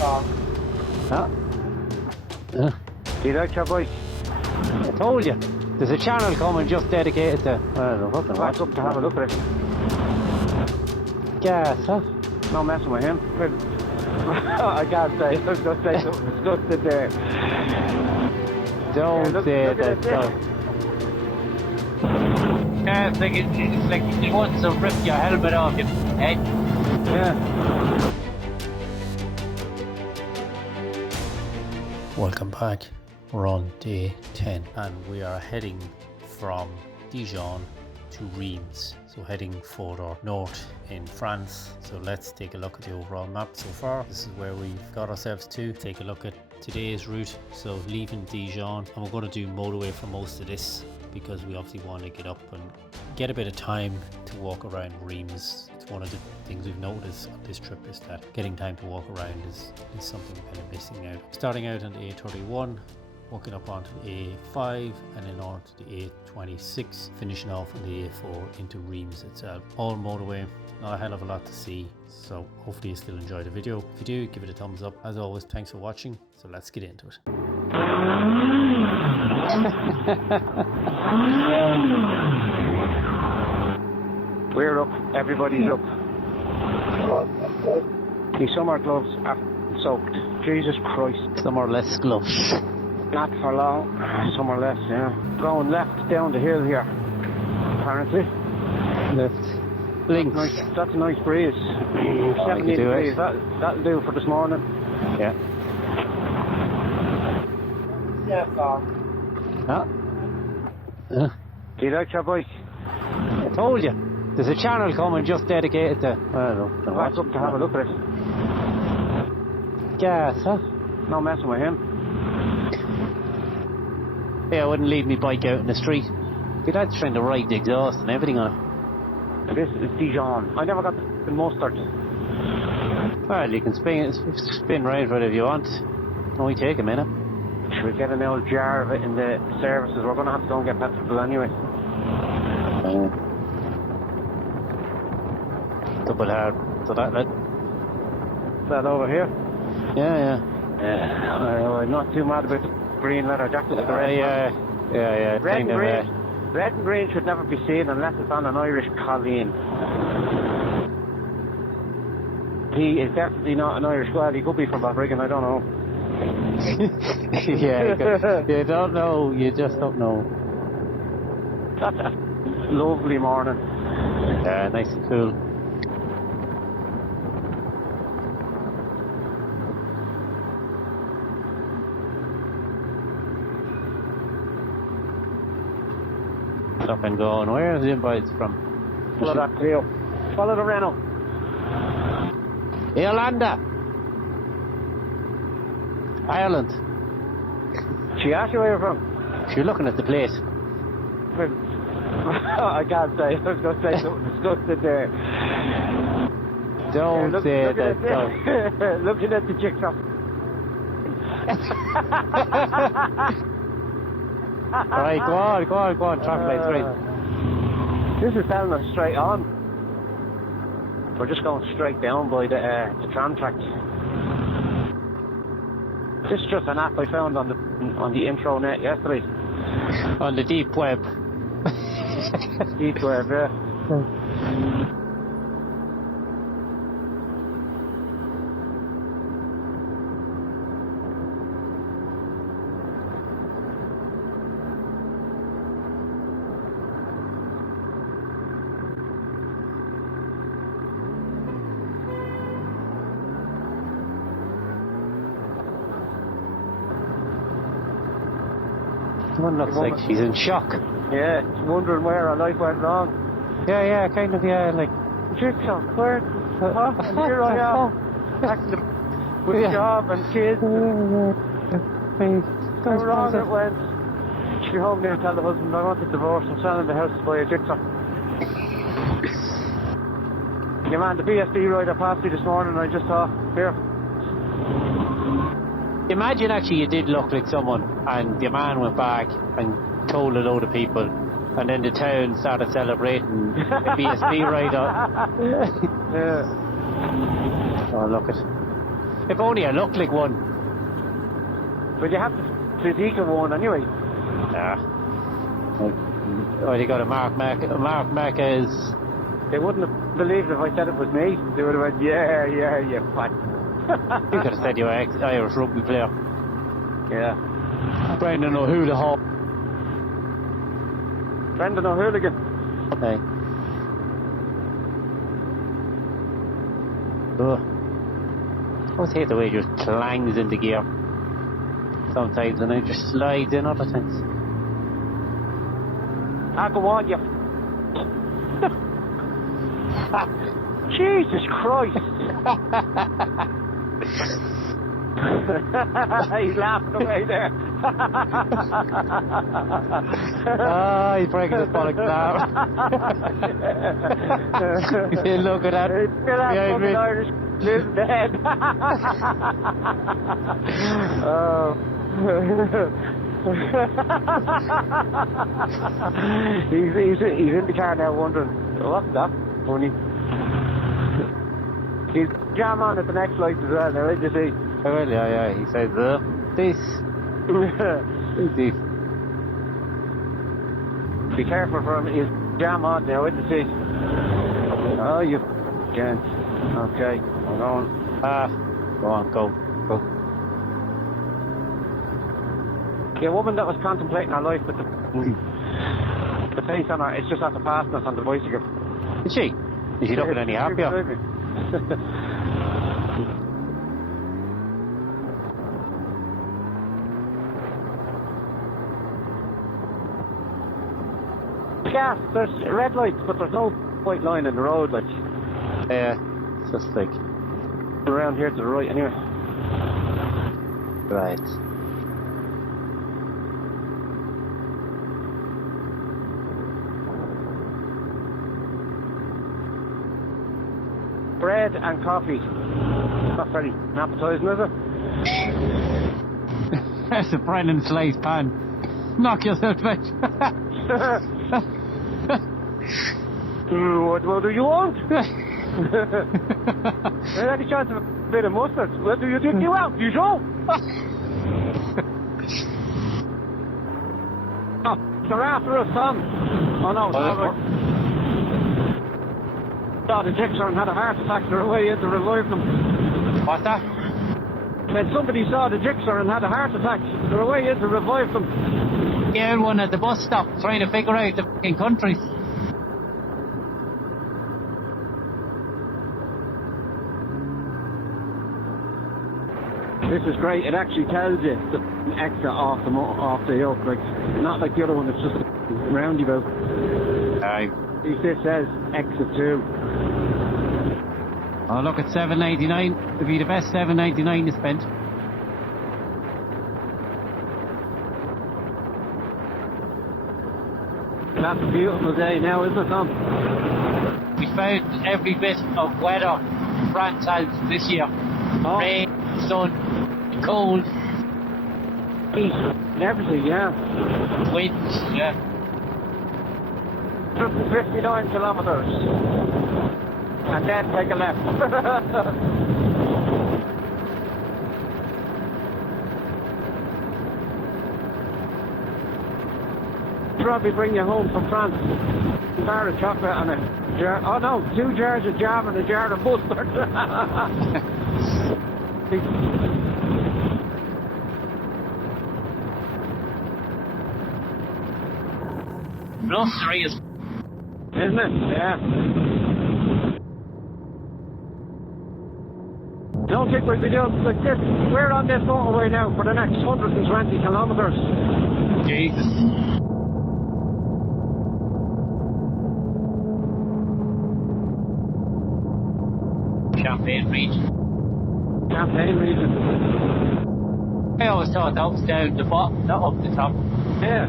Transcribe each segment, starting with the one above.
Huh? Do you like your bike? I told you. There's a channel coming just dedicated to... Well, fucking Back up to have a look at it. Gas, huh? No messing with him. I can't say. I was going to say something disgusting there. Don't say that. Yeah, it's like he wants to rip your helmet off your head. Yeah. Welcome back. We're on day 10 and we are heading from Dijon to Reims, so heading further north in France. So let's take a look at the overall map so far. This is where we've got ourselves to. Take a look at today's route, so leaving Dijon, and we're going to do motorway for most of this because we obviously want to get up and get a bit of time to walk around Reims. It's one of the things we've noticed on this trip is that getting time to walk around is something we're kind of missing out. Starting out on the A31, walking up onto the A5 and then on to the A26, finishing off on the A4 into Reims itself. All motorway, not a hell of a lot to see, so hopefully you still enjoy the video. If you do, give it a thumbs up. As always, thanks for watching, so let's get into it. We're up, everybody's up. These summer gloves are soaked. Jesus Christ. Some are less gloves. Not for long, some are less, yeah. Going left down the hill here, apparently. Left. Links. That's a nice breeze. 17 degrees, that'll do for this morning. Yeah. Yeah, Huh? Do you like your bike? I told you. There's a channel coming just dedicated to... Well, back up to have a look at it. Gas, huh? No messing with him. Yeah, I wouldn't leave my bike out in the street. The lad's trying to ride the exhaust and everything on it. This is Dijon. I never got the mustard. Well, you can spin right whatever you want. Only take a minute. Should we get an old jar of it in the services? We're going to have to go and get petrol anyway. Double hard. So that over here? Yeah. I'm not too mad about the green leather jacket with the red. Yeah. Red and green should never be seen unless it's on an Irish colleen. He is definitely not an Irish guy. He could be from Balbriggan, I don't know. Yeah, you don't know. You just don't know. That's a lovely morning. Yeah, nice and cool. Up and going. Where are the invites from? Follow that Clio. Follow the Renault. Yolanda. Ireland. She asked you where you're from? You're looking at the place. I can't say. I was going to say something disgusting there. Don't say that. Looking at the jigsaw. Right, go on, traffic lights, right. This is telling us straight on. We're just going straight down by the tram tracks. This is just an app I found on the intro net yesterday. On the deep web. Deep web, yeah. One looks like she's in shock. Yeah, wondering where her life went wrong. Yeah, kind of, like... Jigsaw, where? And here I am. Back with a job and kids. How wrong it went. She came home there and tell the husband, I want a divorce, I'm selling the house to buy a jigsaw. Yeah man, the BSB rider passed me this morning and I just thought, here. Imagine actually you did look like someone and your man went back and told a load of people and then the town started celebrating a BSB rider. Yeah. Oh, look at If only I looked like one. But you have the physique of one anyway. Yeah. Oh, they got a Mark Marquez. They wouldn't have believed if I said it was me. They would have went, yeah, you fat. You could have said you were Irish rugby player. Yeah. Brendan O'Houlihan. Brendan O'Hooligan. Hey. Oh. I always hate the way it just clangs into gear. Sometimes, and it just slides in other times. Go on, you. Jesus Christ. He's laughing away there. He's breaking his bollocks down. Look at that. He's still that fucking Irish living dead. Oh. he's in the car now wondering, what's that? Funny. He's jam on at the next light as well, now, let you see. Oh, well, yeah, he says, this. This. Be careful for him, he's jam on now, let you see. Oh, you gent. Okay, I'm going. Go on, go. Yeah, a woman that was contemplating her life, but the face on her, it's just after passing us on the bicycle. Is she? Is she looking any happier? Yeah, there's red lights, but there's no white line in the road, like. Yeah, it's just like... around here to the right, anyway. Right. Bread and coffee. Not very appetising, is it? That's a Brennan sliced pan. Knock yourself out. What do you want? Any chance of a bit of mustard? What do you think you want, Dijon? Oh, they're after us, Tom. Oh no, saw the Dixon and had a heart attack. They're away in to revive them. What's that? Said somebody saw the Dixon and had a heart attack. They're away in to revive them. Yeah, one at the bus stop trying to figure out the fucking countries. This is great. It actually tells you the extra off the yoke, like not like the other one that's just a roundabout. Aye. This says exit 2. Oh, look, it's $7.99. It'd be the best $7.99 you spent. That's a beautiful day now, isn't it, Tom? We found every bit of weather France has this year. Oh. Rain, sun, cold. Heat and everything, yeah. Wind, yeah. 59 kilometres. And then take a left. Probably bring you home from France. A bar of chocolate and a jar. Oh no, 2 jars of jam and a jar of mustard. Blustery as... Isn't it? Yeah. Don't think we'll be doing like this. We're on this motorway now for the next 120 kilometres. Jesus. Champagne region. I always thought that was down the bottom, not up the top. Yeah.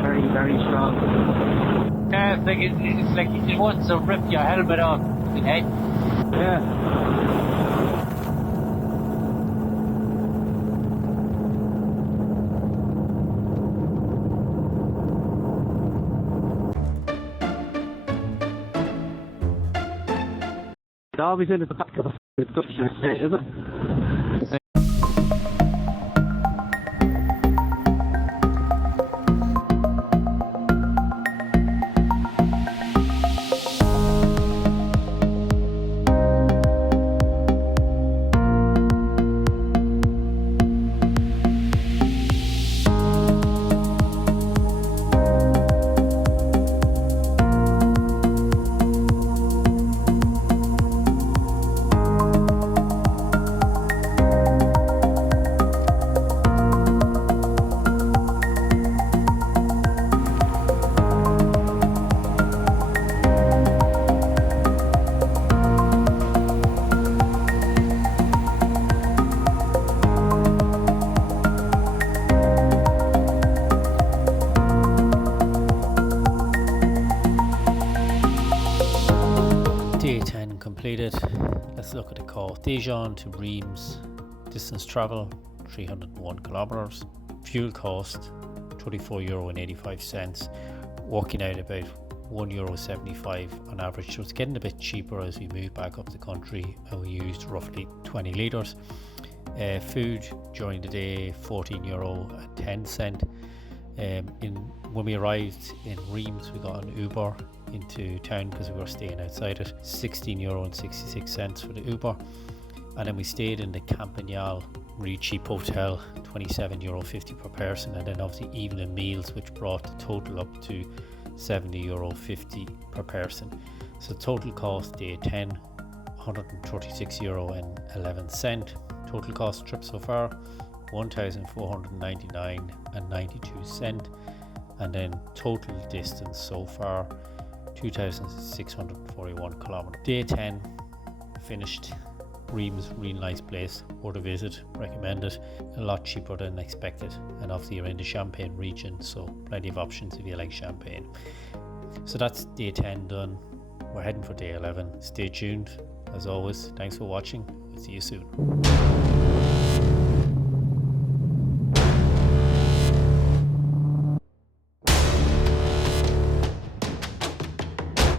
Very, very strong. Yeah, it's like it wants to rip your helmet off the head. Yeah. It's always in the back of the Dutch, is it? Day 10 completed. Let's look at the call. Dijon to Reims, distance travel 301 kilometers, fuel cost €24.85, working out about €1.75 on average. So it's getting a bit cheaper as we move back up the country, and we used roughly 20 litres. Food during the day €14.10. When we arrived in Reims, we got an Uber into town because we were staying outside it. €16.66 for the Uber, and then we stayed in the Campagnal, really cheap hotel, €27.50 per person, and then obviously evening meals, which brought the total up to €70.50 per person. So total cost day 10, €136.11. Total cost trip so far $1,499.92, and then total distance so far 2,641 kilometers. Day 10 finished. Reims, really nice place, worth a visit, recommend it. A lot cheaper than expected, and obviously you're in the Champagne region, so plenty of options if you like champagne. So that's day 10 done. We're heading for day 11. Stay tuned. As always, thanks for watching. We'll see you soon.